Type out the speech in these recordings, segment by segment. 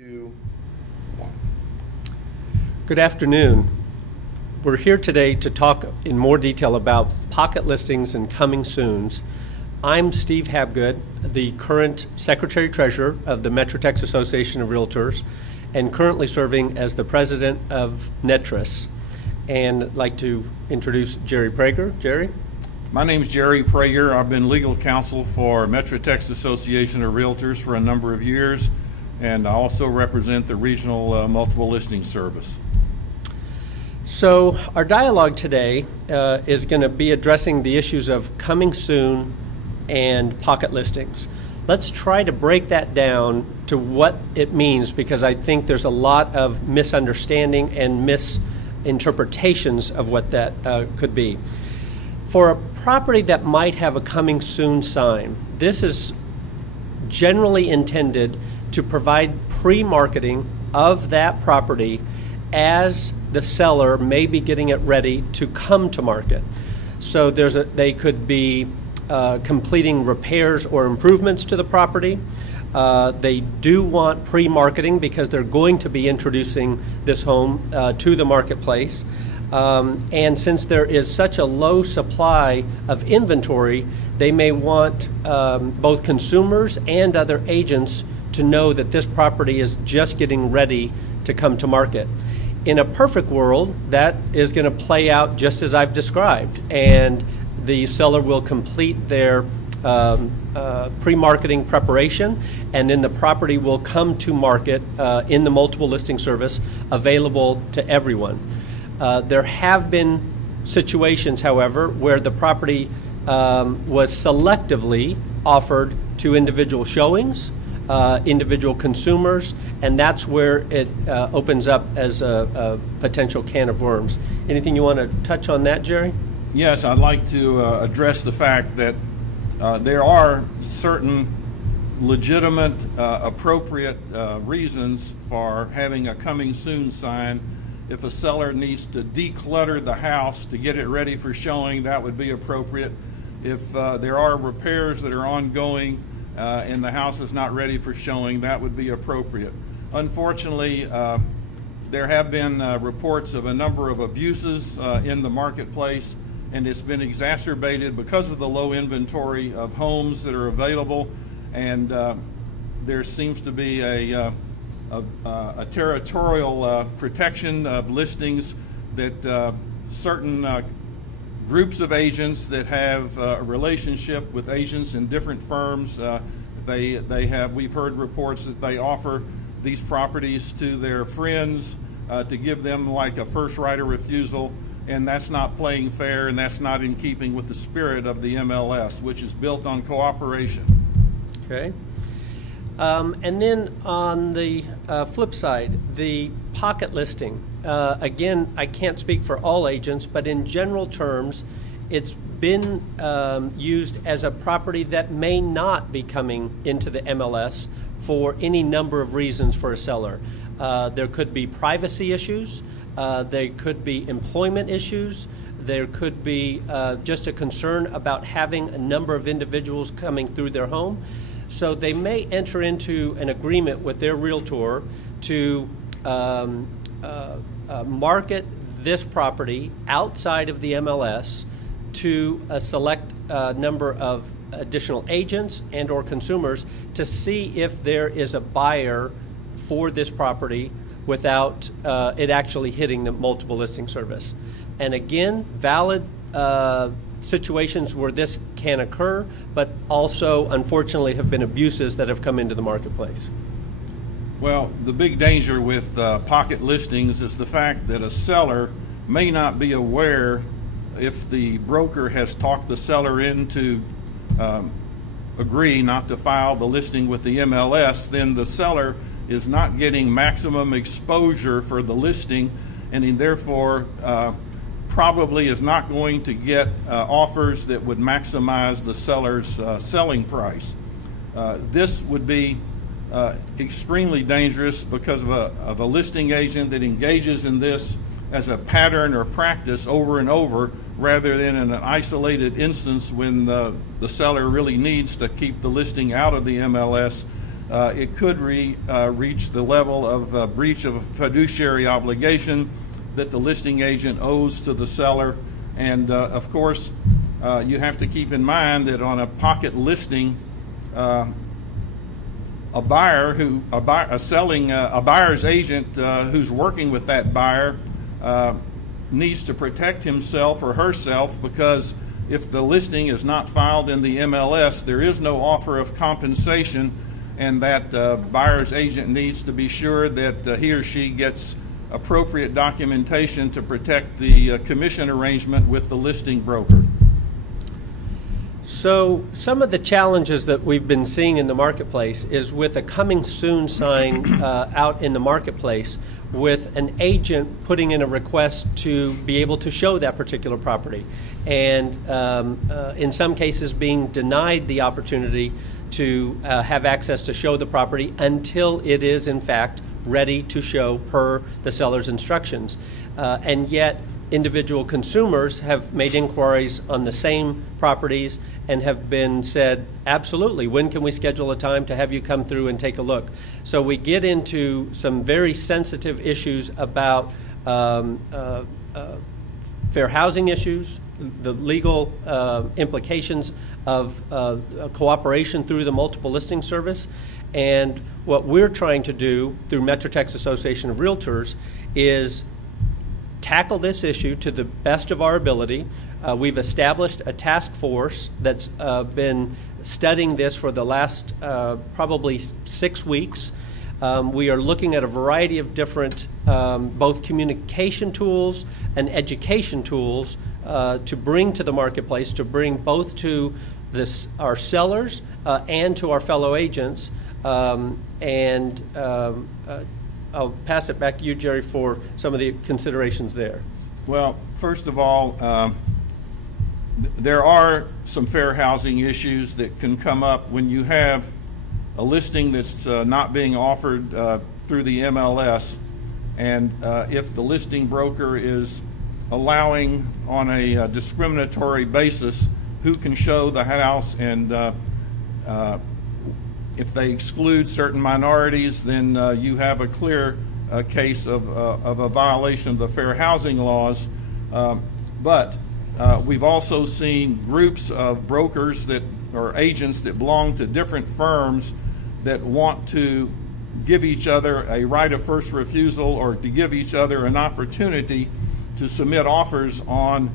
2, 1. Good afternoon. We're here today to talk in more detail about pocket listings and coming soons. I'm Steve Habgood, the current Secretary-Treasurer of the MetroTex Association of REALTORS, and currently serving as the President of NETRIS. And I'd like to introduce Jerry Prager. Jerry? My name is Jerry Prager. I've been legal counsel for MetroTex Association of REALTORS for a number of years, and I also represent the Regional Multiple Listing Service. So our dialogue today is going to be addressing the issues of coming soon and pocket listings. Let's try to break that down to what it means, because I think there's a lot of misunderstanding and misinterpretations of what that could be. For a property that might have a coming soon sign, this is generally intended to provide pre-marketing of that property as the seller may be getting it ready to come to market. So they could be completing repairs or improvements to the property. They do want pre-marketing because they're going to be introducing this home to the marketplace. And since there is such a low supply of inventory, they may want both consumers and other agents to know that this property is just getting ready to come to market. In a perfect world, that is going to play out just as I've described, and the seller will complete their pre-marketing preparation, and then the property will come to market in the multiple listing service, available to everyone. There have been situations, however, where the property was selectively offered to individual showings, individual consumers, and that's where it opens up as a potential can of worms. Anything you want to touch on that, Jerry? Yes, I'd like to address the fact that there are certain legitimate, appropriate reasons for having a coming soon sign. If a seller needs to declutter the house to get it ready for showing, that would be appropriate. If there are repairs that are ongoing and the house is not ready for showing, that would be appropriate. Unfortunately, there have been reports of a number of abuses in the marketplace, and it's been exacerbated because of the low inventory of homes that are available, and there seems to be a territorial protection of listings that certain groups of agents that have a relationship with agents in different firms, we've heard reports that they offer these properties to their friends to give them like a first right of refusal, and that's not playing fair, and that's not in keeping with the spirit of the MLS, which is built on cooperation. Okay. And then on the flip side, the pocket listing. Again, I can't speak for all agents, but in general terms, it's been used as a property that may not be coming into the MLS for any number of reasons for a seller. There could be privacy issues, there could be employment issues, there could be just a concern about having a number of individuals coming through their home. So they may enter into an agreement with their realtor to market this property outside of the MLS to a select number of additional agents and or consumers to see if there is a buyer for this property without it actually hitting the multiple listing service. And again, valid situations where this can occur, but also unfortunately have been abuses that have come into the marketplace. Well, the big danger with pocket listings is the fact that a seller may not be aware, if the broker has talked the seller into agree not to file the listing with the MLS, then the seller is not getting maximum exposure for the listing, and he therefore probably is not going to get offers that would maximize the seller's selling price. This would be extremely dangerous because of a listing agent that engages in this as a pattern or practice over and over, rather than in an isolated instance when the seller really needs to keep the listing out of the MLS. it could reach the level of breach of a fiduciary obligation that the listing agent owes to the seller. And of course, you have to keep in mind that on a pocket listing, a buyer's agent who's working with that buyer needs to protect himself or herself, because if the listing is not filed in the MLS, there is no offer of compensation, and that buyer's agent needs to be sure that he or she gets appropriate documentation to protect the commission arrangement with the listing broker. So some of the challenges that we've been seeing in the marketplace is with a coming soon sign out in the marketplace, with an agent putting in a request to be able to show that particular property, and in some cases being denied the opportunity to have access to show the property until it is in fact ready to show per the seller's instructions. And yet individual consumers have made inquiries on the same properties and have been said, absolutely, when can we schedule a time to have you come through and take a look? So we get into some very sensitive issues about fair housing issues, the legal implications of cooperation through the multiple listing service. And what we're trying to do through MetroTex Association of REALTORS is tackle this issue to the best of our ability. We've established a task force that's been studying this for the last probably 6 weeks. We are looking at a variety of different both communication tools and education tools to bring to the marketplace, to bring both to our sellers and to our fellow agents. I'll pass it back to you, Jerry, for some of the considerations there. Well, first of all, there are some fair housing issues that can come up when you have a listing that's not being offered through the MLS, and if the listing broker is allowing on a discriminatory basis who can show the house, and if they exclude certain minorities, then you have a clear case of a violation of the fair housing laws. But we've also seen groups of brokers or agents that belong to different firms that want to give each other a right of first refusal, or to give each other an opportunity to submit offers on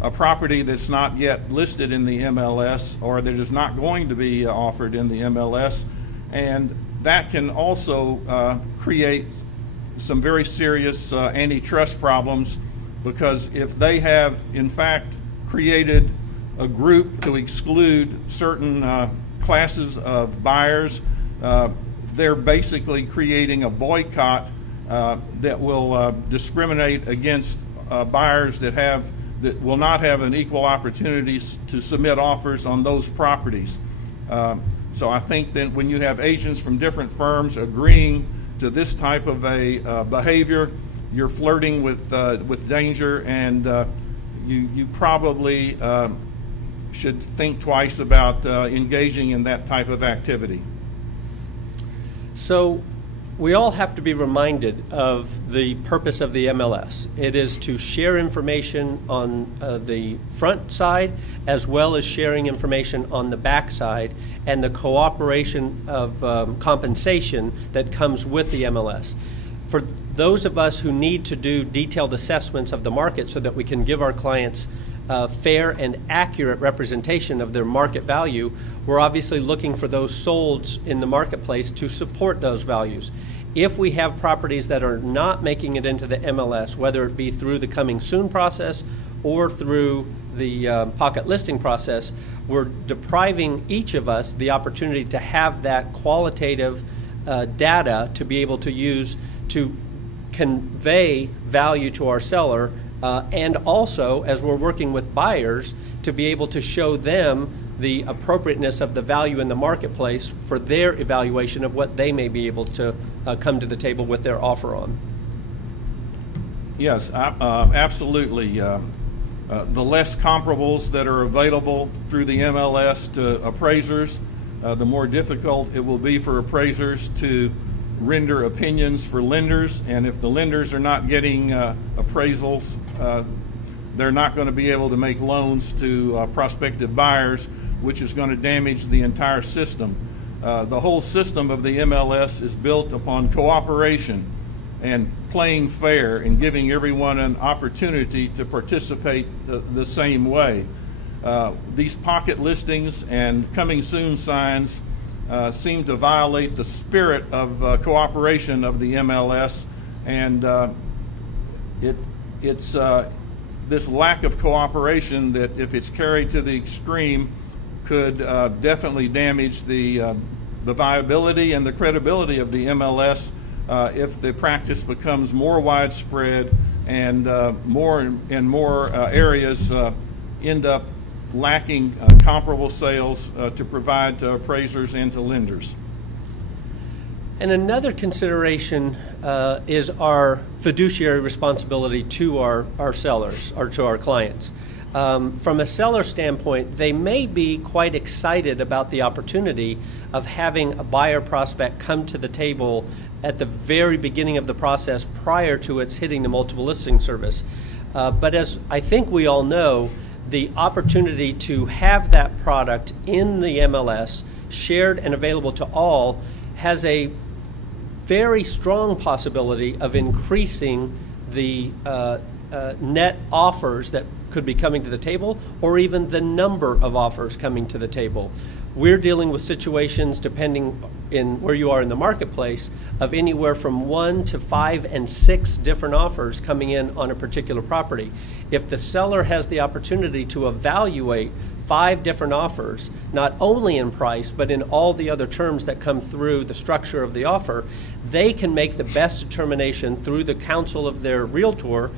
a property that's not yet listed in the MLS, or that is not going to be offered in the MLS. And that can also create some very serious antitrust problems, because if they have in fact created a group to exclude certain classes of buyers, they're basically creating a boycott that will discriminate against buyers that will not have an equal opportunity to submit offers on those properties. So I think that when you have agents from different firms agreeing to this type of a behavior, you're flirting with danger, and you probably should think twice about engaging in that type of activity. So we all have to be reminded of the purpose of the MLS. It is to share information on the front side, as well as sharing information on the back side, and the cooperation of compensation that comes with the MLS. For those of us who need to do detailed assessments of the market so that we can give our clients fair and accurate representation of their market value, we're obviously looking for those solds in the marketplace to support those values. If we have properties that are not making it into the MLS, whether it be through the coming soon process or through the pocket listing process, we're depriving each of us the opportunity to have that qualitative data to be able to use to convey value to our seller, and also, as we're working with buyers, to be able to show them the appropriateness of the value in the marketplace for their evaluation of what they may be able to come to the table with their offer on. Yes, absolutely. The less comparables that are available through the MLS to appraisers, the more difficult it will be for appraisers to render opinions for lenders. And if the lenders are not getting appraisals, they're not going to be able to make loans to prospective buyers, which is going to damage the entire system. The whole system of the MLS is built upon cooperation and playing fair and giving everyone an opportunity to participate the same way. These pocket listings and coming soon signs seem to violate the spirit of cooperation of the MLS, and it's this lack of cooperation that, if it's carried to the extreme, could definitely damage the viability and the credibility of the MLS if the practice becomes more widespread and more and more areas end up lacking comparable sales to provide to appraisers and to lenders. And another consideration is our fiduciary responsibility to our sellers or to our clients. From a seller standpoint, they may be quite excited about the opportunity of having a buyer prospect come to the table at the very beginning of the process prior to its hitting the multiple listing service. But as I think we all know, the opportunity to have that product in the MLS shared and available to all has a very strong possibility of increasing the net offers that could be coming to the table, or even the number of offers coming to the table. We're dealing with situations, depending in where you are in the marketplace, of anywhere from 1 to 5 and 6 different offers coming in on a particular property. If the seller has the opportunity to evaluate 5 different offers, not only in price, but in all the other terms that come through the structure of the offer, they can make the best determination through the counsel of their realtor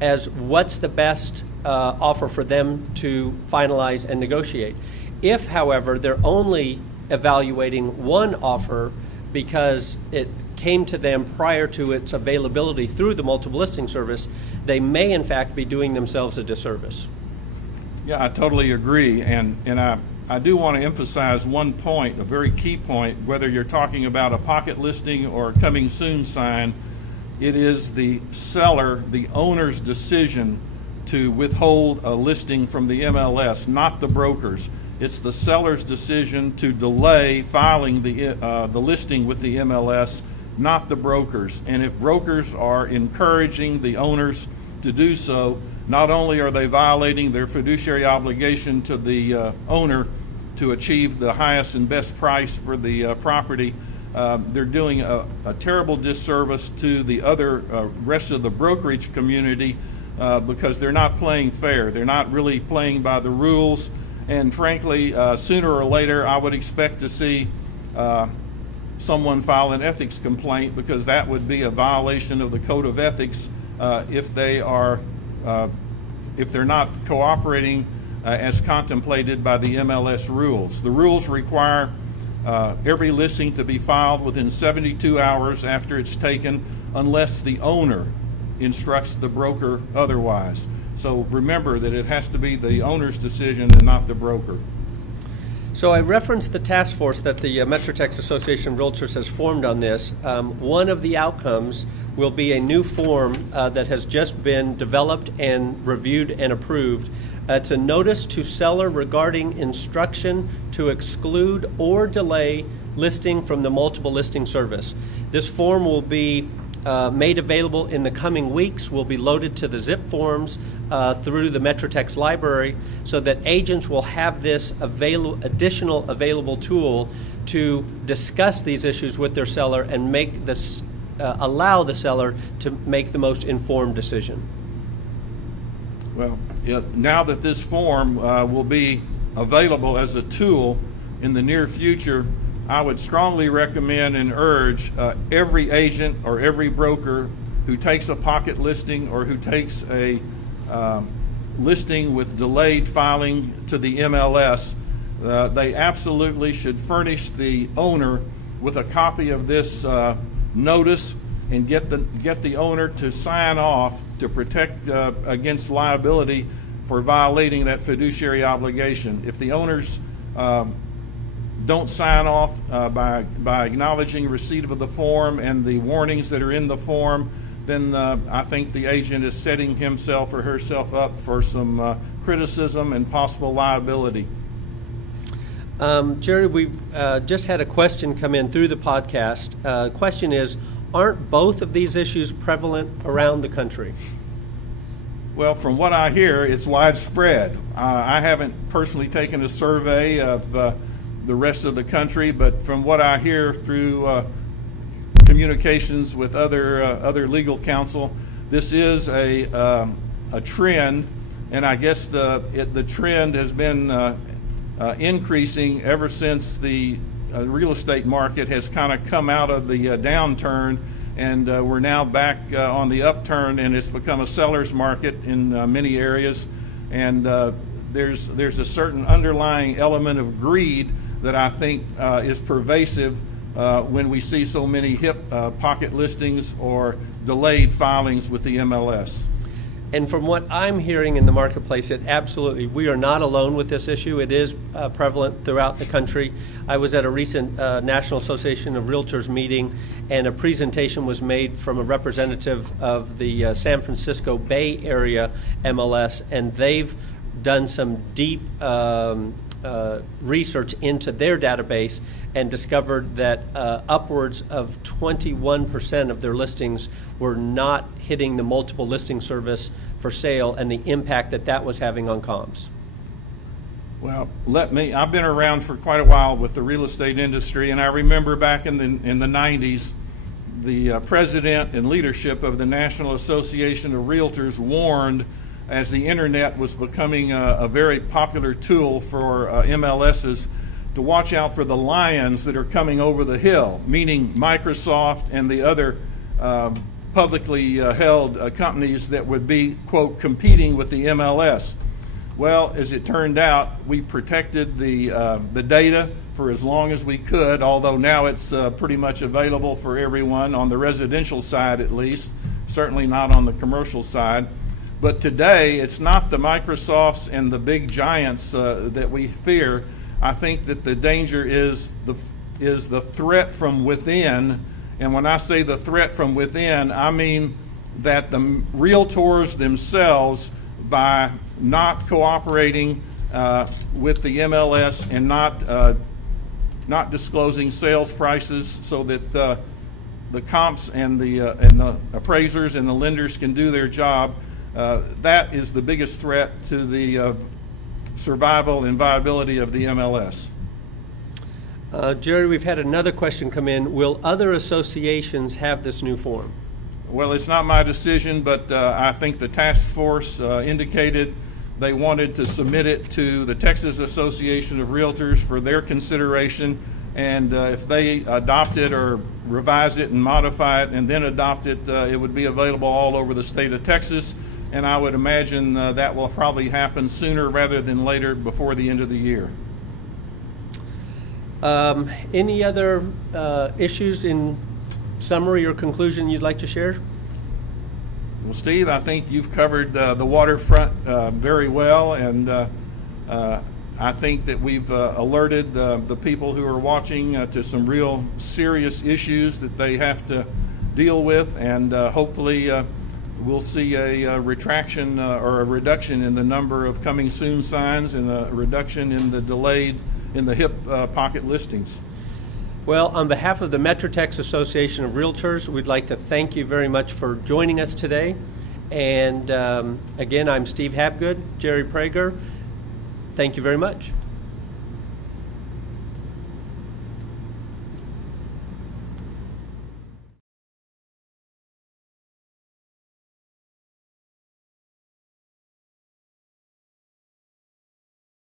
as what's the best offer for them to finalize and negotiate. If, however, they're only evaluating one offer because it came to them prior to its availability through the multiple listing service, they may in fact be doing themselves a disservice. Yeah, I totally agree, and I do want to emphasize one point, a very key point. Whether you're talking about a pocket listing or a coming soon sign, it is the seller, the owner's decision to withhold a listing from the MLS, not the broker's. It's the seller's decision to delay filing the listing with the MLS, not the broker's. And if brokers are encouraging the owners to do so, not only are they violating their fiduciary obligation to the owner to achieve the highest and best price for the property, they're doing a terrible disservice to the other rest of the brokerage community because they're not playing fair. They're not really playing by the rules. And frankly, sooner or later, I would expect to see someone file an ethics complaint, because that would be a violation of the code of ethics if they're not cooperating as contemplated by the MLS rules. The rules require every listing to be filed within 72 hours after it's taken, unless the owner instructs the broker otherwise. So remember that it has to be the owner's decision and not the broker. So I referenced the task force that the MetroTex Association of REALTORS has formed on this. One of the outcomes will be a new form that has just been developed and reviewed and approved. It's a notice to seller regarding instruction to exclude or delay listing from the multiple listing service. This form will be made available in the coming weeks, will be loaded to the zip forms through the MetroTex library, so that agents will have this additional available tool to discuss these issues with their seller and make this, allow the seller to make the most informed decision. Well, now that this form will be available as a tool in the near future, I would strongly recommend and urge every agent or every broker who takes a pocket listing or who takes a listing with delayed filing to the MLS, they absolutely should furnish the owner with a copy of this notice and get the owner to sign off to protect against liability for violating that fiduciary obligation. If the owners don't sign off by acknowledging receipt of the form and the warnings that are in the form, then I think the agent is setting himself or herself up for some criticism and possible liability. Jerry, we've just had a question come in through the podcast. The question is, aren't both of these issues prevalent around the country? Well, from what I hear, it's widespread. I haven't personally taken a survey of the rest of the country, but from what I hear through communications with other legal counsel, this is a trend, and I guess the trend has been increasing ever since the real estate market has kind of come out of the downturn, and we're now back on the upturn, and it's become a seller's market in many areas. And there's a certain underlying element of greed that I think is pervasive when we see so many hip pocket listings or delayed filings with the MLS. And from what I'm hearing in the marketplace, we are not alone with this issue. It is prevalent throughout the country. I was at a recent National Association of Realtors meeting, and a presentation was made from a representative of the San Francisco Bay Area MLS, and they've done some deep research into their database and discovered that upwards of 21% of their listings were not hitting the multiple listing service for sale, and the impact that was having on comps. Well, I've been around for quite a while with the real estate industry, and I remember back in the 90s, the president and leadership of the National Association of Realtors warned, as the internet was becoming a very popular tool for MLSs, to watch out for the lions that are coming over the hill, meaning Microsoft and the other publicly held companies that would be, quote, competing with the MLS. Well, as it turned out, we protected the data for as long as we could, although now it's pretty much available for everyone on the residential side at least, certainly not on the commercial side. But today, it's not the Microsofts and the big giants that we fear. I think that the danger is the threat from within. And when I say the threat from within, I mean that the realtors themselves, by not cooperating with the MLS and not disclosing sales prices so that the comps and the appraisers and the lenders can do their job, that is the biggest threat to the survival and viability of the MLS. Jerry, we've had another question come in. Will other associations have this new form? Well, it's not my decision, but I think the task force indicated they wanted to submit it to the Texas Association of Realtors for their consideration, and if they adopt it or revise it and modify it and then adopt it, it would be available all over the state of Texas, and I would imagine that will probably happen sooner rather than later, before the end of the year. Any other issues in summary or conclusion you'd like to share? Well, Steve, I think you've covered the waterfront very well, and I think that we've alerted the people who are watching to some real serious issues that they have to deal with, and hopefully we'll see a retraction or a reduction in the number of coming soon signs and a reduction in the hip pocket listings. Well, on behalf of the MetroTex Association of Realtors, we'd like to thank you very much for joining us today. And again, I'm Steve Habgood, Jerry Prager. Thank you very much.